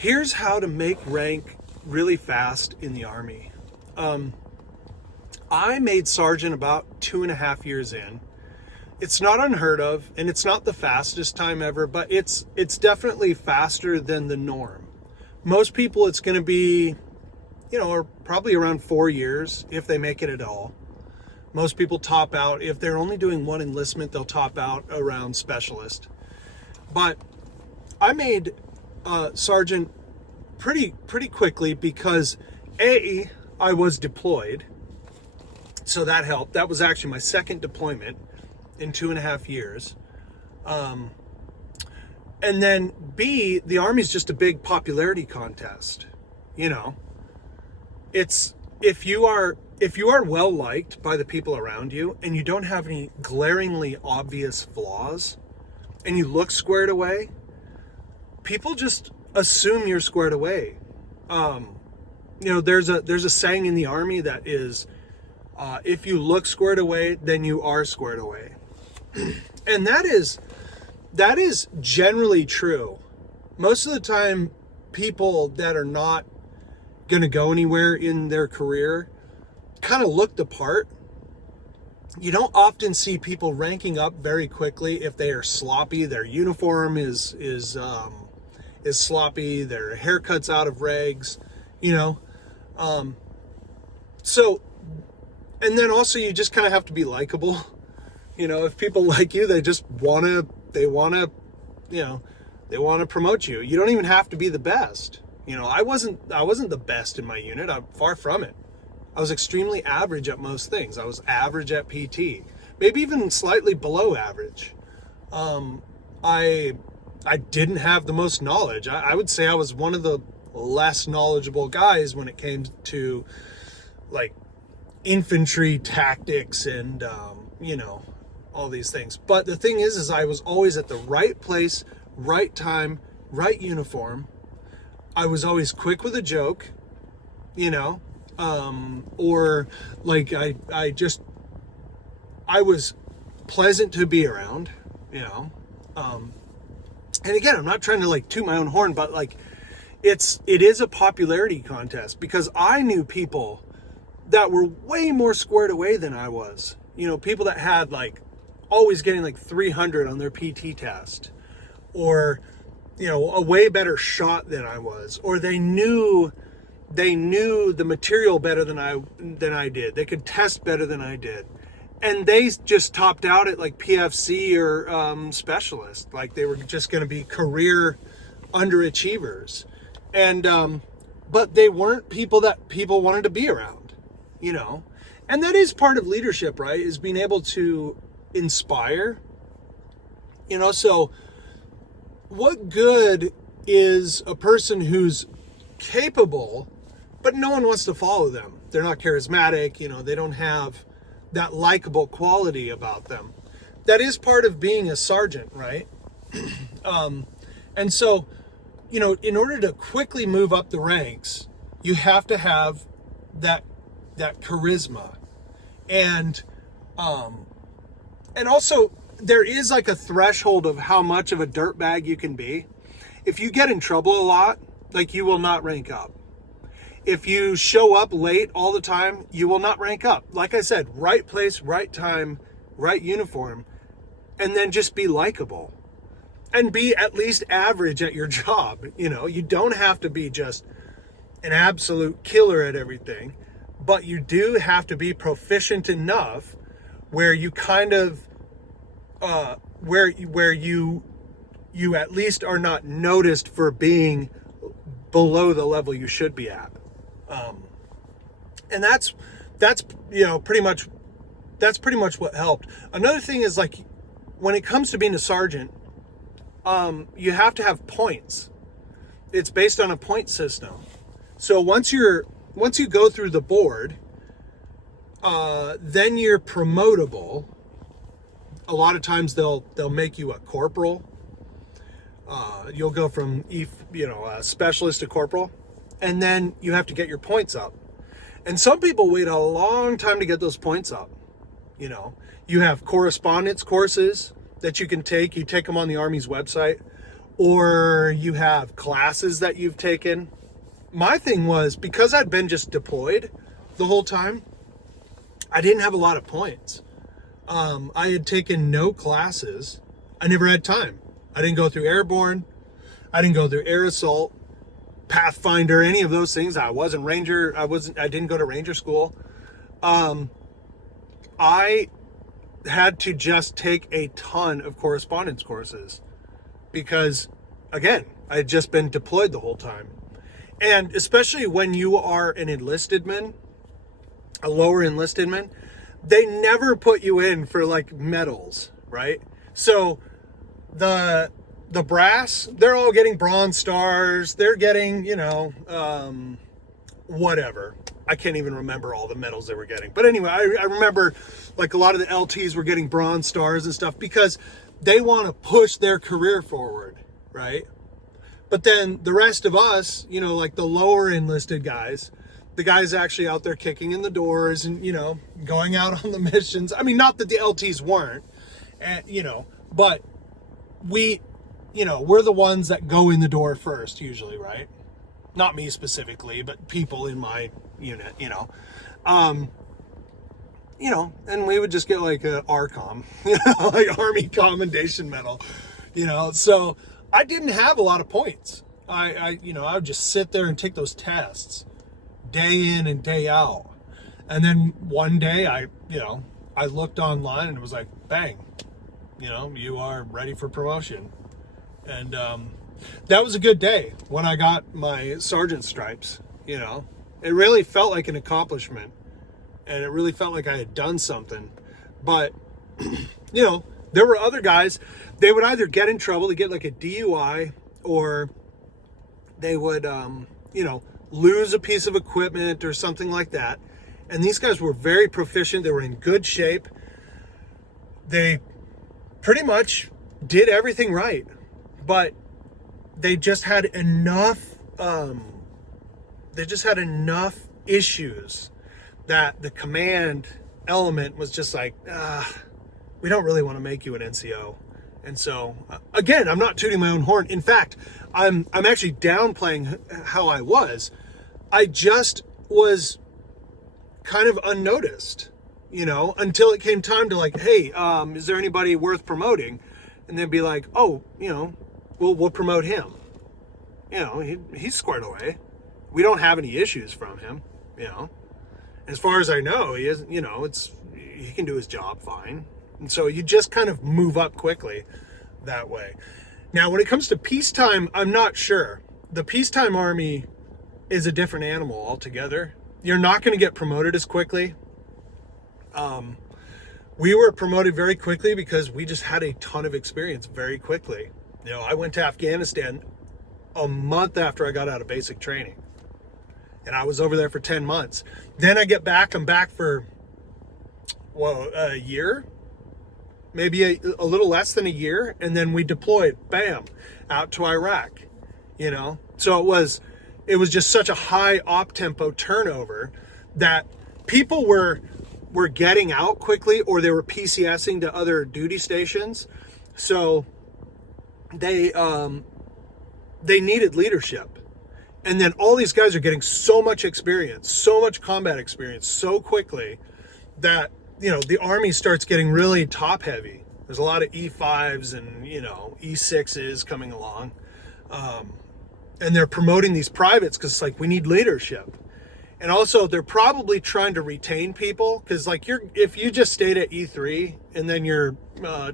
Here's how to make rank really fast in the Army. I made sergeant about 2.5 years in. It's not unheard of, and it's not the fastest time ever, but it's definitely faster than the norm. Most people, it's going to be, or probably around 4 years if they make it at all. Most people top out, if they're only doing one enlistment, they'll top out around specialist. But I made sergeant pretty quickly because I was deployed, so that helped. That was actually my second deployment in 2.5 years. And then B, the Army's just a big popularity contest. It's if you are well liked by the people around you and you don't have any glaringly obvious flaws and you look squared away, people just assume you're squared away. There's a saying in the Army that is, if you look squared away, then you are squared away. And that is generally true. Most of the time, people that are not going to go anywhere in their career kind of look the part. You don't often see people ranking up very quickly if they are sloppy. Their uniform is sloppy. Their haircut's out of regs. So, and then also you just kind of have to be likable. If people like you, they want to promote you. You don't even have to be the best. I wasn't the best in my unit. I'm far from it. I was extremely average at most things. I was average at PT, maybe even slightly below average. I didn't have the most knowledge. I would say I was one of the less knowledgeable guys when it came to like infantry tactics and all these things. But the thing is I was always at the right place, right time, right uniform. I was always quick with a joke, or like I was pleasant to be around, and again, I'm not trying to like toot my own horn, but like it is a popularity contest because I knew people that were way more squared away than I was. People that had like always getting like 300 on their PT test, or a way better shot than I was, or they knew the material better than I did. They could test better than I did. And they just topped out at like PFC or specialist. Like they were just going to be career underachievers. And, but they weren't people that people wanted to be around, And that is part of leadership, right? Is being able to inspire, So what good is a person who's capable, but no one wants to follow them? They're not charismatic, they don't have that likable quality about them. That is part of being a sergeant, right? And so, in order to quickly move up the ranks, you have to have that charisma. And also there is like a threshold of how much of a dirtbag you can be. If you get in trouble a lot, like you will not rank up. If you show up late all the time, you will not rank up. Like I said, right place, right time, right uniform, and then just be likable and be at least average at your job. You don't have to be just an absolute killer at everything, but you do have to be proficient enough where you kind of, where you at least are not noticed for being below the level you should be at. And that's pretty much what helped. Another thing is like, when it comes to being a sergeant, you have to have points. It's based on a point system. So once you go through the board, then you're promotable. A lot of times they'll make you a corporal. You'll go from a specialist to corporal, and then you have to get your points up. And some people wait a long time to get those points up. You have correspondence courses that you can take. You take them on the Army's website, or you have classes that you've taken. My thing was, because I'd been just deployed the whole time, I didn't have a lot of points. I had taken no classes. I never had time. I didn't go through airborne. I didn't go through air assault, Pathfinder, any of those things. I wasn't ranger. I didn't go to ranger school. I had to just take a ton of correspondence courses because, again, I had just been deployed the whole time. And especially when you are an enlisted man, a lower enlisted man, they never put you in for like medals, right? So the brass, they're all getting bronze stars. They're getting, whatever. I can't even remember all the medals they were getting. But anyway, I remember like a lot of the LTs were getting bronze stars and stuff because they want to push their career forward, right? But then the rest of us, like the lower enlisted guys, the guys actually out there kicking in the doors and, going out on the missions. I mean, not that the LTs weren't, but we're the ones that go in the door first usually, right? Not me specifically, but people in my unit, and we would just get like a ARCOM, like Army Commendation Medal, so I didn't have a lot of points. I would just sit there and take those tests day in and day out. And then one day I looked online and it was like, bang, you are ready for promotion. And that was a good day when I got my sergeant stripes, It really felt like an accomplishment. And it really felt like I had done something. But, there were other guys, they would either get in trouble to get like a DUI, or they would, lose a piece of equipment or something like that. And these guys were very proficient. They were in good shape. They pretty much did everything right, but they just had enough, issues that the command element was just like, we don't really want to make you an NCO. And so, again, I'm not tooting my own horn. In fact, I'm actually downplaying how I was. I just was kind of unnoticed, until it came time to like, hey, is there anybody worth promoting? And they'd be like, oh, we'll promote him. He's squared away. We don't have any issues from him, As far as I know, he is, he can do his job fine. And so you just kind of move up quickly that way. Now, when it comes to peacetime, I'm not sure. The peacetime army is a different animal altogether. You're not going to get promoted as quickly. We were promoted very quickly because we just had a ton of experience very quickly. I went to Afghanistan a month after I got out of basic training. And I was over there for 10 months. Then I get back. I'm back for, a year? Maybe a little less than a year. And then we deployed, bam, out to Iraq. So it was just such a high op-tempo turnover that people were getting out quickly, or they were PCSing to other duty stations. So they needed leadership. And then all these guys are getting so much experience, so much combat experience so quickly that, the Army starts getting really top heavy. There's a lot of E5s and, E6s coming along. And they're promoting these privates because it's like, we need leadership. And also they're probably trying to retain people because like if you just stayed at E3 and then your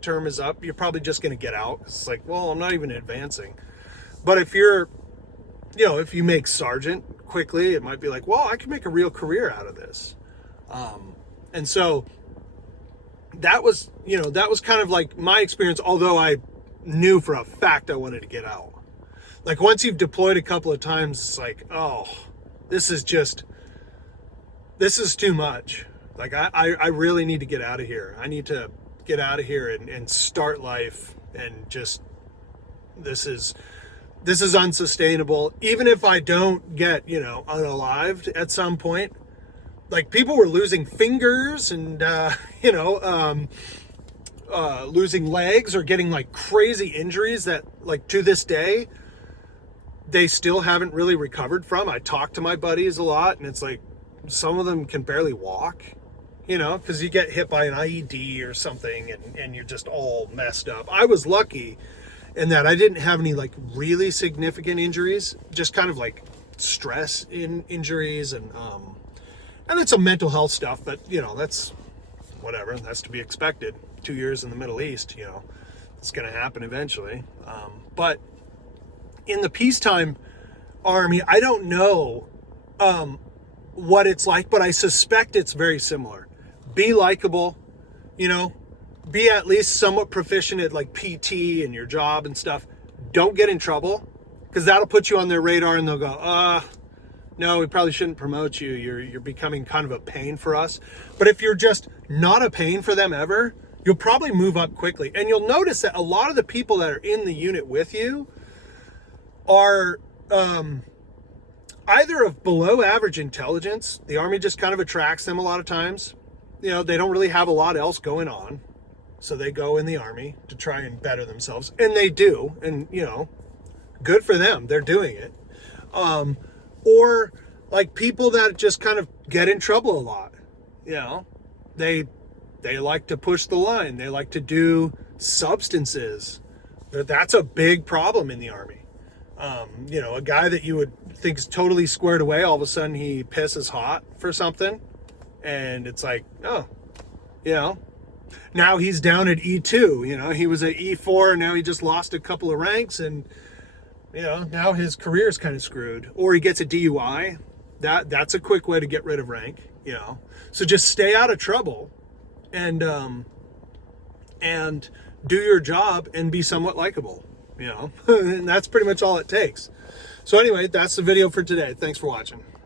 term is up, you're probably just going to get out. It's like, well, I'm not even advancing. But if you're, if you make sergeant quickly, it might be like, well, I can make a real career out of this. And so that was kind of like my experience, although I knew for a fact I wanted to get out. Like once you've deployed a couple of times, it's like, oh, this is too much. Like I really need to get out of here. I need to get out of here and start life, and just, this is unsustainable. Even if I don't get, unalived at some point, like people were losing fingers and, losing legs or getting like crazy injuries that like to this day they still haven't really recovered from. I talk to my buddies a lot, and it's like some of them can barely walk, you know, because you get hit by an IED or something and you're just all messed up. I was lucky in that I didn't have any like really significant injuries, just kind of like stress injuries and it's some mental health stuff, but you know, that's whatever, that's to be expected. 2 years in the Middle East, you know, it's going to happen eventually. But in the peacetime army, I don't know what it's like, but I suspect it's very similar. Be likable, you know, be at least somewhat proficient at like PT and your job and stuff. Don't get in trouble, because that'll put you on their radar and they'll go, no, we probably shouldn't promote you. You're becoming kind of a pain for us. But if you're just not a pain for them ever, you'll probably move up quickly. And you'll notice that a lot of the people that are in the unit with you are either of below average intelligence. The Army just kind of attracts them a lot of times. You know, they don't really have a lot else going on, so they go in the Army to try and better themselves. And they do. And, you know, good for them. They're doing it. Or like people that just kind of get in trouble a lot. You know, they like to push the line. They like to do substances. That's a big problem in the Army. You know, a guy that you would think is totally squared away, all of a sudden he pisses hot for something. And it's like, oh, you know, now he's down at E2. You know, he was at E4 and now he just lost a couple of ranks, and, you know, now his career's kind of screwed. Or he gets a DUI. That's a quick way to get rid of rank, you know. So just stay out of trouble and do your job and be somewhat likable, you know. And that's pretty much all it takes. So anyway, that's the video for today. Thanks for watching.